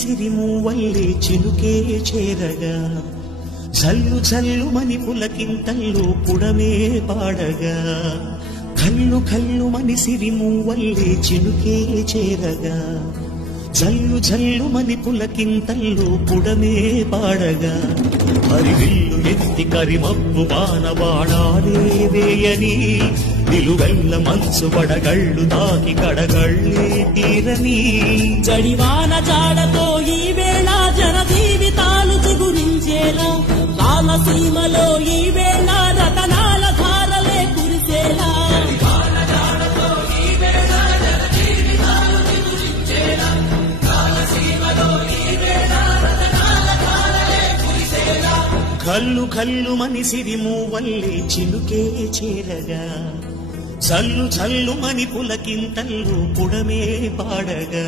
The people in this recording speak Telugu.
సిరిమూవల్లే చినుకే చేరగా జల్లు జల్లుమని పులకింతల్లో పుడమే పాడగా కల్లు కల్లుమని సిరిమూవల్లే చినుకే చేరగా జల్లు జల్లుమని పులకింతల్లో పుడమే పాడగా హరివిల్లు ఎత్తి కరిమబ్బు బాణబాణాలే వేయని నిలువెల్ల మనసు పడగళ్ళు తాకి కడగళ్ళే తీరని జడివాన జాడతో ఈ వేళ జన జీవితాలు చిగురించేలా రామసీమలో ఈ వేళ రతనాల ధారలే కురిసేలా కల్లు కల్లు మని సిరిమూవల్లే చినుకే చేరగా జల్లు జల్లు మని పులకింతల్లు పుడమే పాడగా